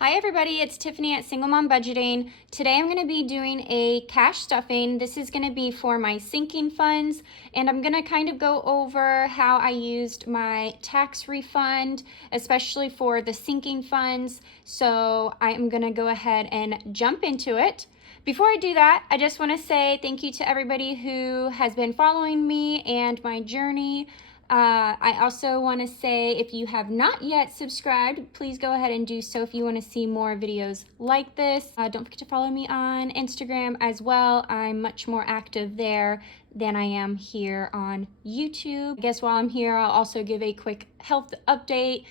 Hi everybody, it's Tiffany at Single Mom Budgeting. Today I'm going to be doing a cash stuffing. This is going to be for my sinking funds, and I'm going to kind of go over how I used my tax refund, especially for the sinking funds. So I'm going to go ahead and jump into it. Before I do that, I just want to say thank you to everybody who has been following me and my journey. I also want to say if you have not yet subscribed, please go ahead and do so if you want to see more videos like this. Don't forget to follow me on Instagram as well. I'm much more active there than I am here on YouTube. I guess while I'm here, I'll also give a quick health update.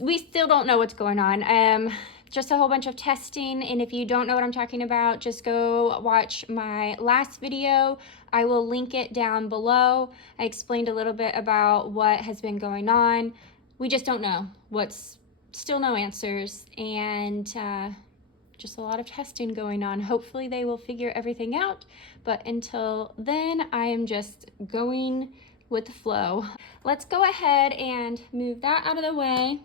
We still don't know what's going on. Just a whole bunch of testing, and if you don't know what I'm talking about, just go watch my last video. I will link it down below. I explained a little bit about what has been going on. We just don't know. Still no answers, and just a lot of testing going on. Hopefully they will figure everything out, but until then, I am just going with the flow. Let's go ahead and move that out of the way.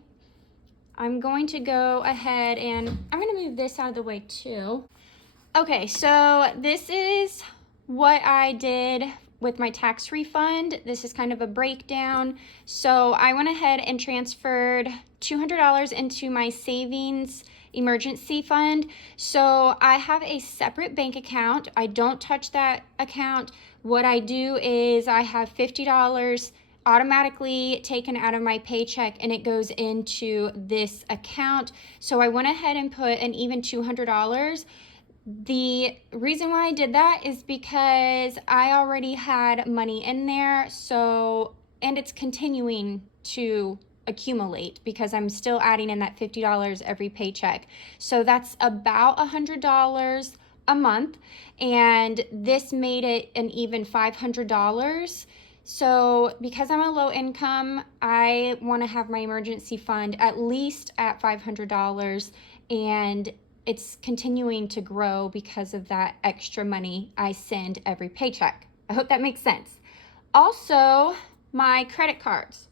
I'm going to go ahead and I'm going to move this out of the way too. Okay, so this is what I did with my tax refund. This is kind of a breakdown. So I went ahead and transferred $200 into my savings emergency fund. So I have a separate bank account. I don't touch that account. What I do is I have $50 automatically taken out of my paycheck, and it goes into this account. So I went ahead and put an even $200. The reason why I did that is because I already had money in there, and it's continuing to accumulate because I'm still adding in that $50 every paycheck. So that's about $100 a month, and this made it an even $500. So because I'm a low income, I want to have my emergency fund at least at $500, and it's continuing to grow because of that extra money I send every paycheck. I hope that makes sense. Also, my credit cards.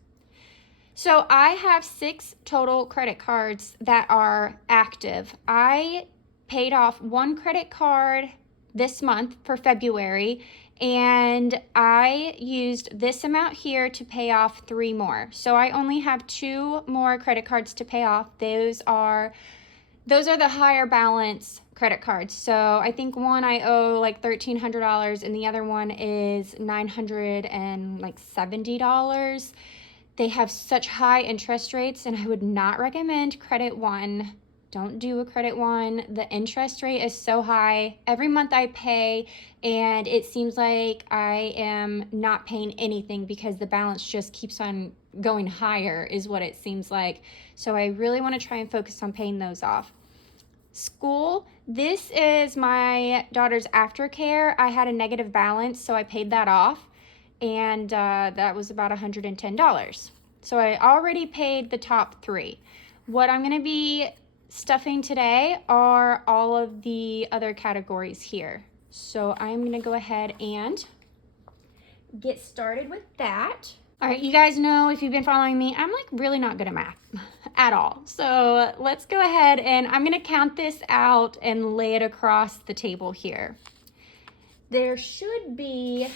So I have 6 total credit cards that are active. I paid off 1 credit card this month for February, and I used this amount here to pay off 3 more. So I only have 2 more credit cards to pay off. Those are the higher balance credit cards. So I think one I owe like $1,300, and the other one is $970. They have such high interest rates, and I would not recommend credit one. Don't do a credit one. The interest rate is so high. Every month I pay, and it seems like I am not paying anything because the balance just keeps on going higher is what it seems like. So I really want to try and focus on paying those off. School, this is my daughter's aftercare. I had a negative balance, so I paid that off, and that was about $110. So I already paid the top 3. What I'm going to be stuffing today are all of the other categories here. So I'm going to go ahead and get started with that. All right, you guys know, if you've been following me, I'm like really not good at math at all. So let's go ahead, and I'm going to count this out and lay it across the table here. There should be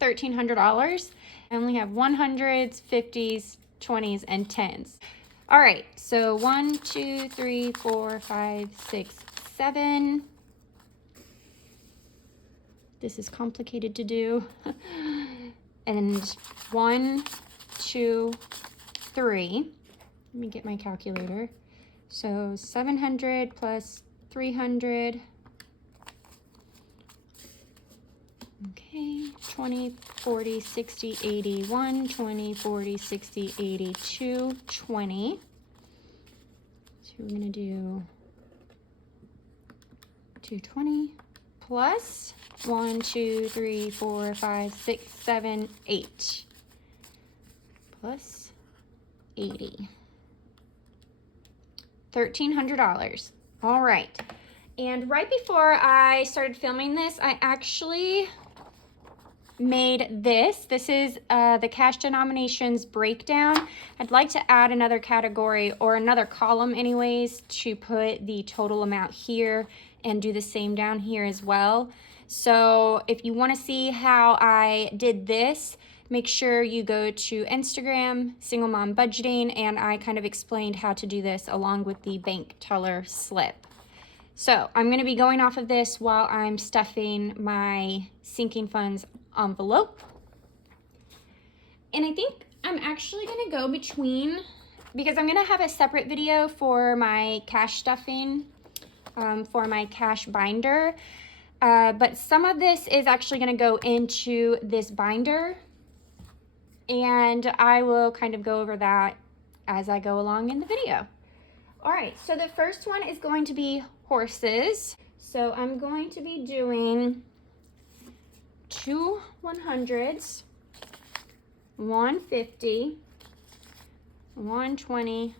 $1,300. I only have 100s, 50s, 20s, and 10s. All right, so 1, 2, 3, 4, 5, 6, 7. This is complicated to do. And 1, 2, 3. Let me get my calculator. So 700 plus 300. Okay, 20, 40, 60, 80, 1, 20, 40, 60, 80, 2, 20. So we're going to do 220 plus 1, 2, 3, 4, 5, 6, 7, 8 plus 80. $1,300. All right. And right before I started filming this, I actually made this. This is the cash denominations breakdown. I'd like to add another category or another column anyways to put the total amount here and do the same down here as well. So if you want to see how I did this, make sure you go to Instagram, Single Mom Budgeting, and I kind of explained how to do this along with the bank teller slip. So I'm going to be going off of this while I'm stuffing my sinking funds envelope. And I think I'm actually going to go between, because I'm going to have a separate video for my cash stuffing, for my cash binder. But some of this is actually going to go into this binder. And I will kind of go over that as I go along in the video. All right, so the first one is going to be horses. So I'm going to be doing 2 100s, 150, 120,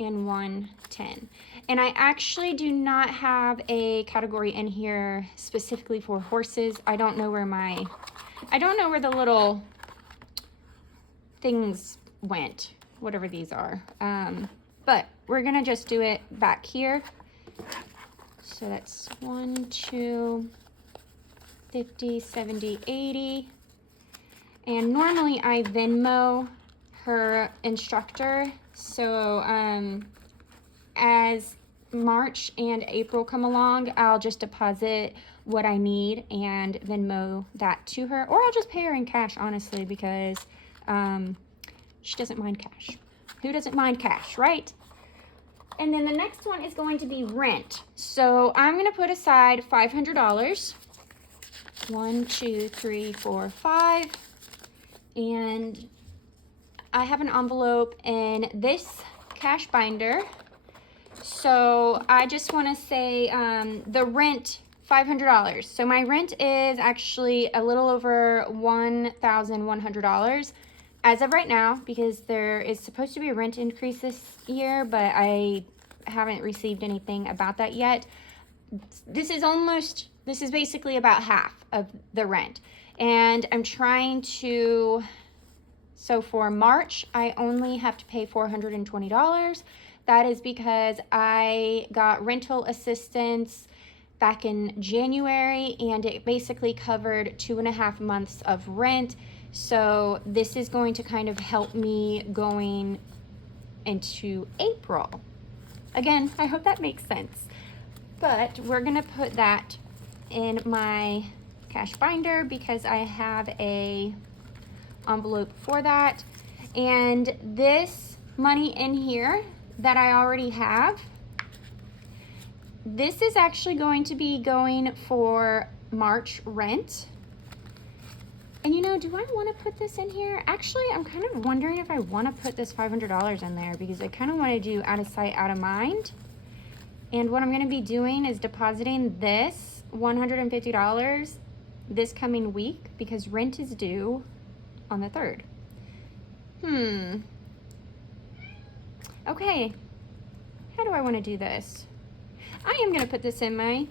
and 110. And I actually do not have a category in here specifically for horses. I don't know where the little things went, whatever these are. But we're gonna just do it back here. So that's 1, 2, 50, 70, 80. And normally I Venmo her instructor. So as March and April come along, I'll just deposit what I need and Venmo that to her. Or I'll just pay her in cash, honestly, because she doesn't mind cash. Who doesn't mind cash, right? And then the next one is going to be rent. So I'm going to put aside $500. 1, 2, 3, 4, 5. And I have an envelope in this cash binder. So I just want to say the rent, $500. So my rent is actually a little over $1,100 as of right now, because there is supposed to be a rent increase this year, but I haven't received anything about that yet. This is basically about half of the rent. And I'm trying to, so for March, I only have to pay $420. That is because I got rental assistance back in January, and it basically covered 2.5 months of rent. So this is going to kind of help me going into April. Again, I hope that makes sense. But we're gonna put that in my cash binder because I have a envelope for that. And this money in here that I already have, this is actually going to be going for March rent. And you know, do I want to put this in here? Actually, I'm kind of wondering if I want to put this $500 in there, because I kind of want to do out of sight, out of mind. And what I'm going to be doing is depositing this $150 this coming week, because rent is due on the 3rd. Okay, how do I want to do this? I am going to put this in my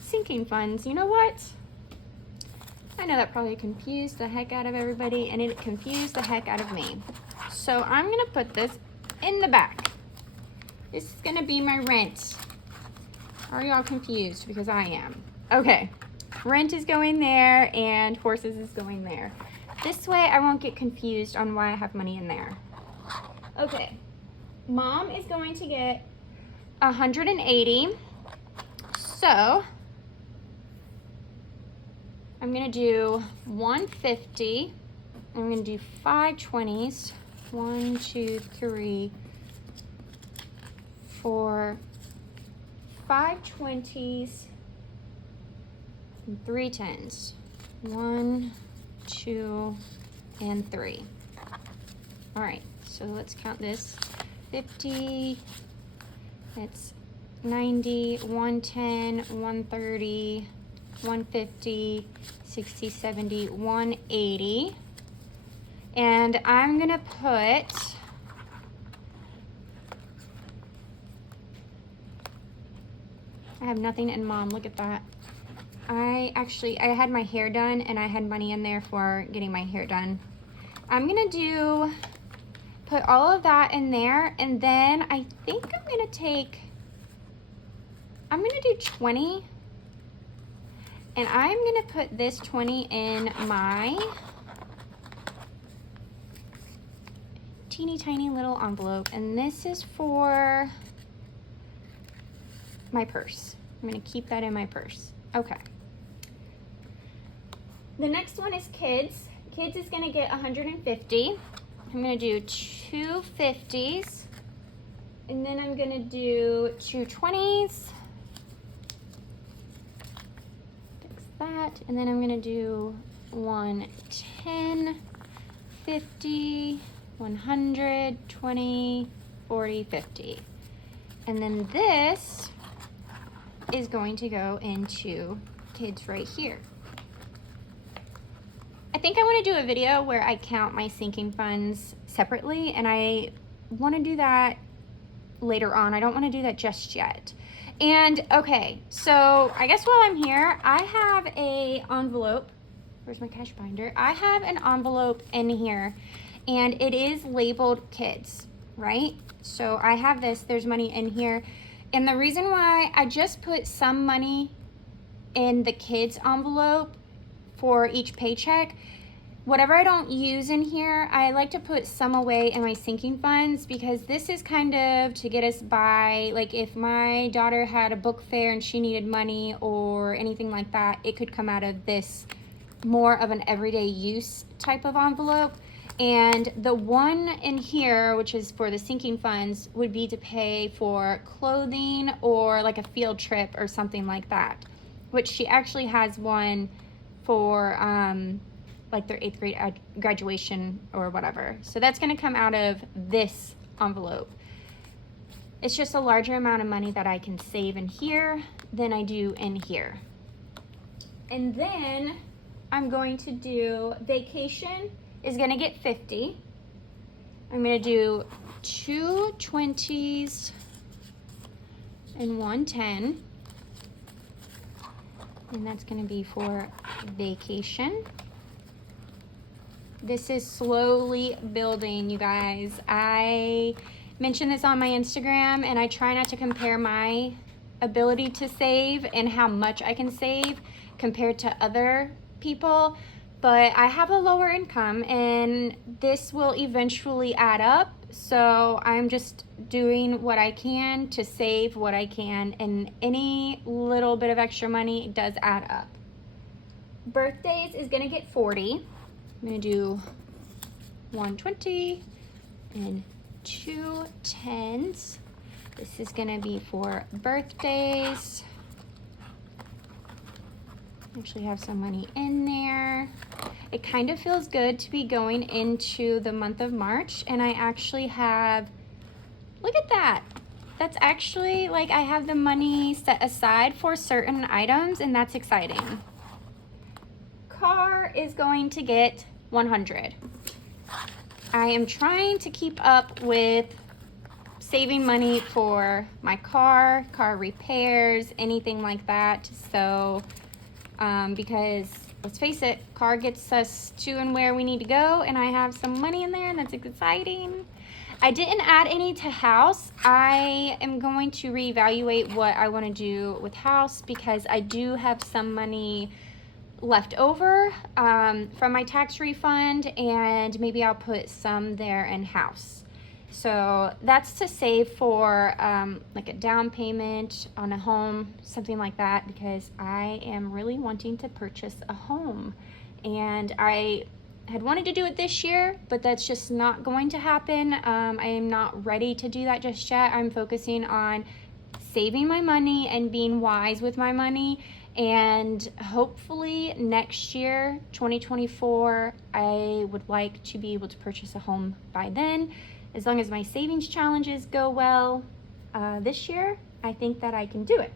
sinking funds. You know what? I know that probably confused the heck out of everybody, and it confused the heck out of me. So I'm going to put this in the back. This is going to be my rent. Are y'all confused? Because I am. Okay, rent is going there and horses is going there. This way I won't get confused on why I have money in there. Okay, Mom is going to get 180. So I'm gonna do 150. I'm gonna do 5 20s. 1, 2, 3, 4, 5 20s, and 3 10s. 1, 2, and 3. All right, so let's count this. 50, that's 90, 110, 130, 150, 60, 70, 180. And I'm gonna put I have nothing in Mom, look at that. I had my hair done and I had money in there for getting my hair done. I'm gonna put all of that in there, and then I think I'm gonna do 20, and I'm gonna put this 20 in my teeny tiny little envelope, and this is for my purse. I'm gonna keep that in my purse. Okay. The next one is kids. Kids is gonna get 150. I'm gonna do 2 50s, and then I'm gonna do 2 20s. Fix that, and then I'm gonna do 1 10, 50, 100, 20, 40, 50. And then this is going to go into kids right here. I think I want to do a video where I count my sinking funds separately, and I want to do that later on. I don't want to do that just yet. And okay, so I guess while I'm here, I have a envelope. Where's my cash binder? I have an envelope in here, and it is labeled kids, right? So I have this, there's money in here. And the reason why I just put some money in the kids envelope for each paycheck, whatever I don't use in here, I like to put some away in my sinking funds, because this is kind of to get us by. Like if my daughter had a book fair and she needed money or anything like that, it could come out of this more of an everyday use type of envelope. And the one in here, which is for the sinking funds, would be to pay for clothing or like a field trip or something like that, which she actually has one for like their 8th grade graduation or whatever. So that's gonna come out of this envelope. It's just a larger amount of money that I can save in here than I do in here. And then I'm going to do vacation is gonna get 50. I'm gonna do 2 20s and 1 10. And that's gonna be for vacation. This is slowly building, you guys. I mentioned this on my Instagram, and I try not to compare my ability to save and how much I can save compared to other people, but I have a lower income and this will eventually add up. So I'm just doing what I can to save what I can, and any little bit of extra money does add up. Birthdays is gonna get 40. I'm gonna do 120 and 2 10s. This is gonna be for birthdays. Actually have some money in there. It kind of feels good to be going into the month of March, and I actually have, look at that. That's actually like I have the money set aside for certain items, and that's exciting. Car is going to get 100. I am trying to keep up with saving money for my car repairs, anything like that. So because let's face it, car gets us to and where we need to go, and I have some money in there, and that's exciting. I didn't add any to house. I am going to reevaluate what I want to do with house, because I do have some money left over from my tax refund, and maybe I'll put some there in house. So that's to save for like a down payment on a home, something like that, because I am really wanting to purchase a home. And I had wanted to do it this year, but that's just not going to happen. I am not ready to do that just yet. I'm focusing on saving my money and being wise with my money. And hopefully next year, 2024, I would like to be able to purchase a home by then. As long as my savings challenges go well this year, I think that I can do it.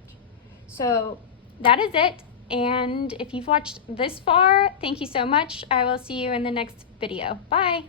So that is it. And if you've watched this far, thank you so much. I will see you in the next video. Bye.